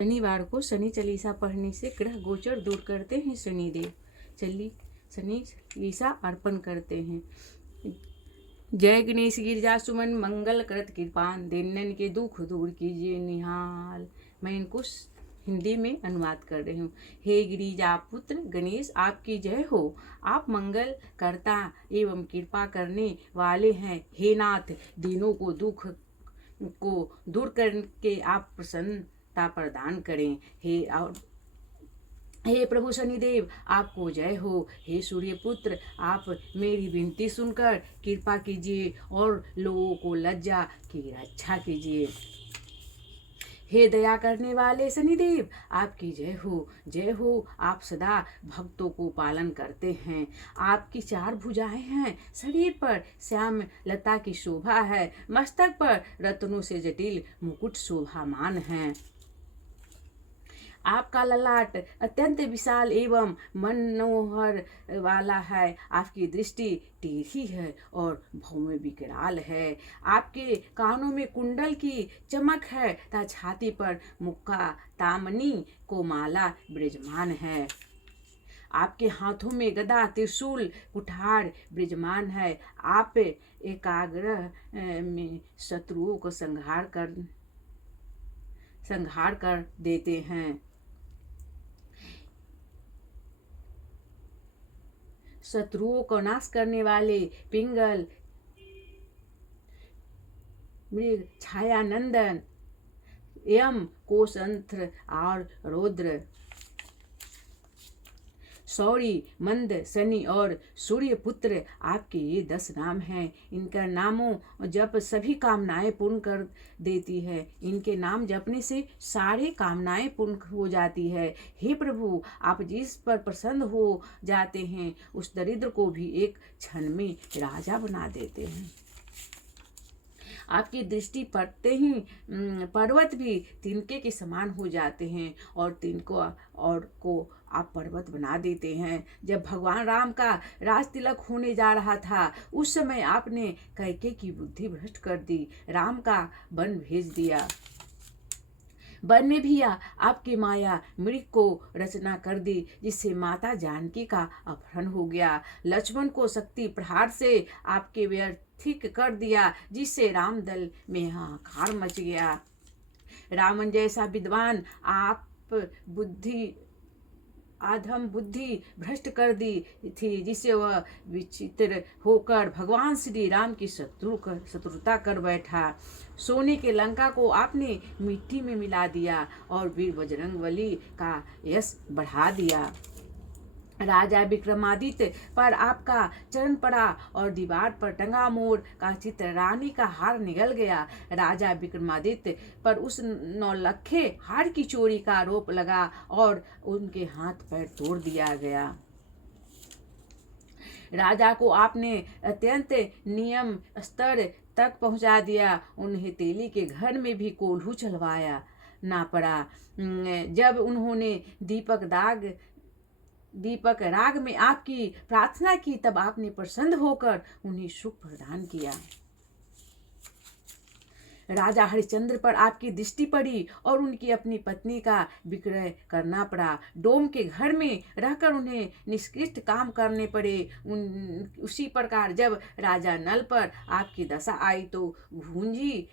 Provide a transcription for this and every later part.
शनिवार को शनि चालीसा पढ़ने से ग्रह गोचर दूर करते हैं शनिदेव। चलिए शनि चालीसा अर्पण करते हैं। जय गणेश गिरिजा सुमन मंगल करत कृपान, दीनन के दुख दूर कीजिए निहाल। मैं इनको हिंदी में अनुवाद कर रही हूँ। हे गिरिजा पुत्र गणेश, आपकी जय हो। आप मंगल करता एवं कृपा करने वाले हैं। हे नाथ, दीनों को दुख को दूर करके आप प्रसन्नता प्रदान करें। हे प्रभु शनिदेव, आपको जय हो। हे सूर्यपुत्र, आप मेरी विनती सुनकर कृपा कीजिए और लोगों को लज्जा की रक्षा कीजिए। हे दया करने वाले शनिदेव, आपकी जय हो, जय हो। आप सदा भक्तों को पालन करते हैं। आपकी 4 भुजाएं हैं, शरीर पर श्याम लता की शोभा है, मस्तक पर रत्नों से जटिल मुकुट शोभामान है। आपका ललाट अत्यंत विशाल एवं मनोहर वाला है। आपकी दृष्टि टेढ़ी है और भौं विकराल है। आपके कानों में कुंडल की चमक है तथा छाती पर मुक्का तामनी को माला विराजमान है। आपके हाथों में गदा त्रिशूल कुठार विराजमान है। आप एकाग्र में शत्रुओं को संहार कर देते हैं। शत्रुओं को नाश करने वाले पिंगल मृग छायानंदन यम कोशंत्र और रौद्र सौरी मंद शनि और सूर्यपुत्र आपके ये 10 नाम हैं। इनका नामों जप सभी कामनाएं पूर्ण कर देती है। इनके नाम जपने से सारे कामनाएं पूर्ण हो जाती है। हे प्रभु, आप जिस पर प्रसन्न हो जाते हैं उस दरिद्र को भी एक क्षण में राजा बना देते हैं। आपकी दृष्टि पड़ते ही पर्वत भी तिनके के समान हो जाते हैं और तिनको को आप पर्वत बना देते हैं। जब भगवान राम का राज तिलक होने जा रहा था उस समय आपने कैकेयी की बुद्धि भ्रष्ट कर दी, राम का वन भेज दिया। वन में भी आपकी माया मृग को रचना कर दी, जिससे माता जानकी का अपहरण हो गया। लक्ष्मण को शक्ति प्रहार से आपके व्यर्थिक कर दिया, जिससे राम दल में हाहाकार मच गया। रावण जैसा विद्वान आप आधम बुद्धि भ्रष्ट कर दी थी, जिससे वह विचित्र होकर भगवान श्री राम की शत्रुता कर बैठा। सोने के लंका को आपने मिट्टी में मिला दिया और वीर बजरंगबली का यश बढ़ा दिया। राजा विक्रमादित्य पर आपका चरण पड़ा और दीवार पर टंगा मोर का चित्र रानी का हार निगल गया। राजा विक्रमादित्य पर उस नौलखे हार की चोरी का आरोप लगा और उनके हाथ पैर तोड़ दिया गया। राजा को आपने अत्यंत नियम स्तर तक पहुंचा दिया। उन्हें तेली के घर में भी कोल्हू चलवाया ना पड़ा। जब उन्होंने दीपक राग में आपकी प्रार्थना की तब आपने प्रसन्न होकर उन्हें सुख प्रदान किया। राजा हरिश्चंद्र पर आपकी दृष्टि पड़ी और उनकी अपनी पत्नी का विक्रय करना पड़ा। डोम के घर में रहकर उन्हें निष्कृष्ट काम करने पड़े। उसी प्रकार जब राजा नल पर आपकी दशा आई तो भूंजी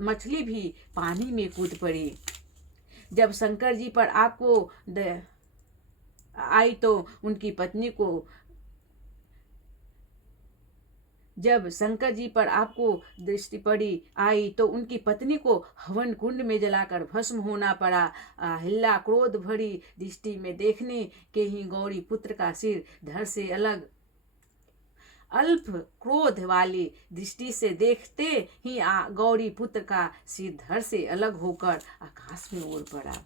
मछली भी पानी में कूद पड़ी। जब शंकर जी पर आपको आई तो उनकी पत्नी को जब शंकर जी पर आपको दृष्टि आई तो उनकी पत्नी को हवन कुंड में जलाकर भस्म होना पड़ा। हिल्ला क्रोध भरी दृष्टि में देखने के ही गौरी पुत्र का सिर धड़ से अलग अल्प क्रोध वाली दृष्टि से देखते ही गौरी पुत्र का सिर धड़ से अलग होकर आकाश में उड़ पड़ा।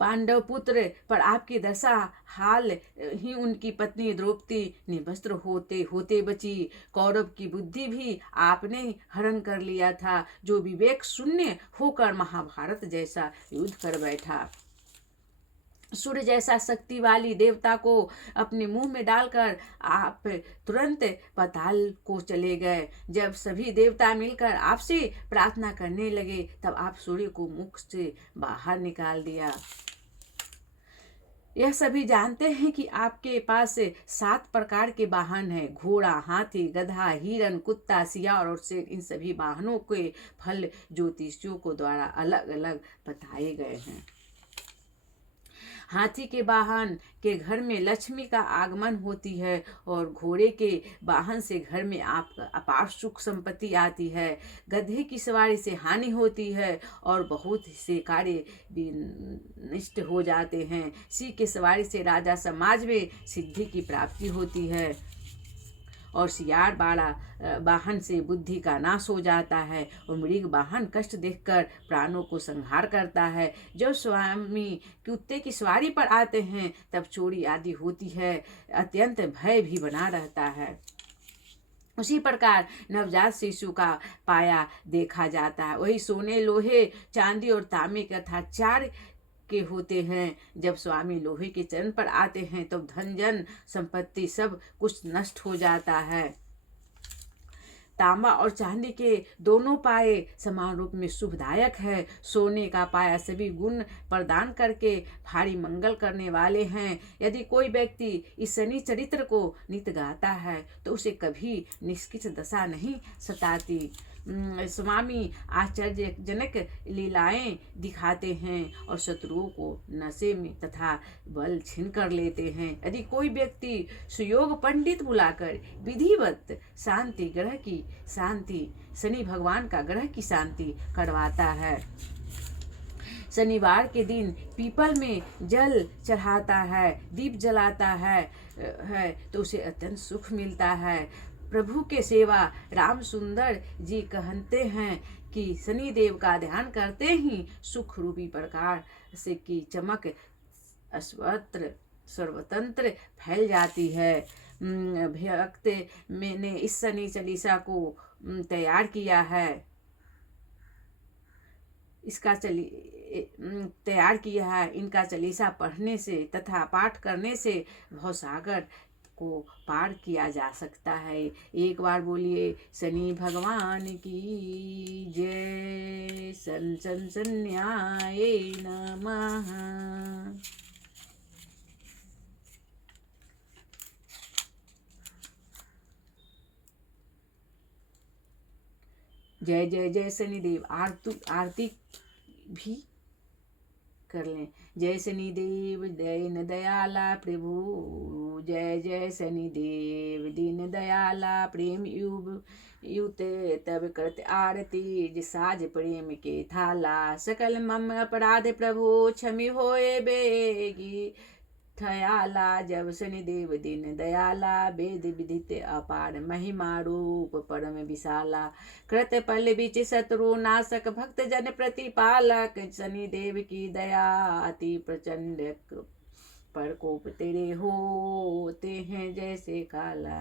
पांडव पुत्र पर आपकी दशा हाल ही उनकी पत्नी द्रौपदी निर्वस्त्र होते होते बची। कौरव की बुद्धि भी आपने हरण कर लिया था, जो विवेक शून्य होकर महाभारत जैसा युद्ध कर बैठा। सूर्य जैसा शक्ति वाली देवता को अपने मुंह में डालकर आप तुरंत पाताल को चले गए। जब सभी देवता मिलकर आपसे प्रार्थना करने लगे तब आप सूर्य को मुख से बाहर निकाल दिया। यह सभी जानते हैं कि आपके पास 7 प्रकार के वाहन हैं, घोड़ा, हाथी, गधा, हिरन, कुत्ता, सियार और शेर। इन सभी वाहनों के फल ज्योतिषियों को द्वारा अलग अलग बताए गए हैं। हाथी के वाहन के घर में लक्ष्मी का आगमन होती है और घोड़े के वाहन से घर में आप अपार सुख संपत्ति आती है। गधे की सवारी से हानि होती है और बहुत से कार्य भी नष्ट हो जाते हैं। सिंह की सवारी से राजा समाज में सिद्धि की प्राप्ति होती है और सियार वाहन से बुद्धि का नाश हो जाता है और मृग वाहन कष्ट देखकर प्राणों को संहार करता है। जब स्वामी कुत्ते की सवारी पर आते हैं तब चोरी आदि होती है, अत्यंत भय भी बना रहता है। उसी प्रकार नवजात शिशु का पाया देखा जाता है। वही सोने, लोहे, चांदी और तांबे तथा 4 के होते हैं। जब स्वामी लोहे के चरण पर आते हैं तो धन जन संपत्ति सब कुछ नष्ट हो जाता है। तांबा और चांदी के दोनों पाए समान रूप में शुभदायक है। सोने का पाया सभी गुण प्रदान करके भारी मंगल करने वाले हैं। यदि कोई व्यक्ति इस शनि चरित्र को नित्य गाता है तो उसे कभी निष्किच दशा नहीं सताती। स्वामी आश्चर्यजनक लीलाएं दिखाते हैं और शत्रुओं को नशे में तथा बल छीन कर लेते हैं। यदि कोई व्यक्ति सुयोग पंडित बुलाकर विधिवत शांति ग्रह की शांति शनि भगवान का ग्रह की शांति करवाता है, शनिवार के दिन पीपल में जल चढ़ाता है, दीप जलाता है तो उसे अत्यंत सुख मिलता है। प्रभु के सेवा राम सुंदर जी कहते हैं कि शनिदेव का ध्यान करते ही सुख रूपी प्रकार से की चमक सर्वतंत्र फैल जाती है। भक्त मैंने इस शनि चालीसा को तैयार किया है, इनका चालीसा पढ़ने से तथा पाठ करने से भवसागर को पार किया जा सकता है। एक बार बोलिए शनि भगवान की जय। शन्याय नमः। जय जय जय शनिदेव। आरती भी कर लें। जय शनिदेव दीन दयाला प्रभु, जय जय शनिदेव दीन दयाला प्रेम युत तब करत आरती, जिसाज प्रेम के थाला सकल मम अपराध प्रभु क्षमि होए बेगी थयाला। जब शनिदेव दीन दयाला वेद विदित अपार महिमा रूप परम विशाला, कृत पल बिच शत्रु नाशक भक्त जन प्रतिपालक, शनिदेव की दया अति प्रचंड प्रकोप तेरे होते हैं जैसे काला।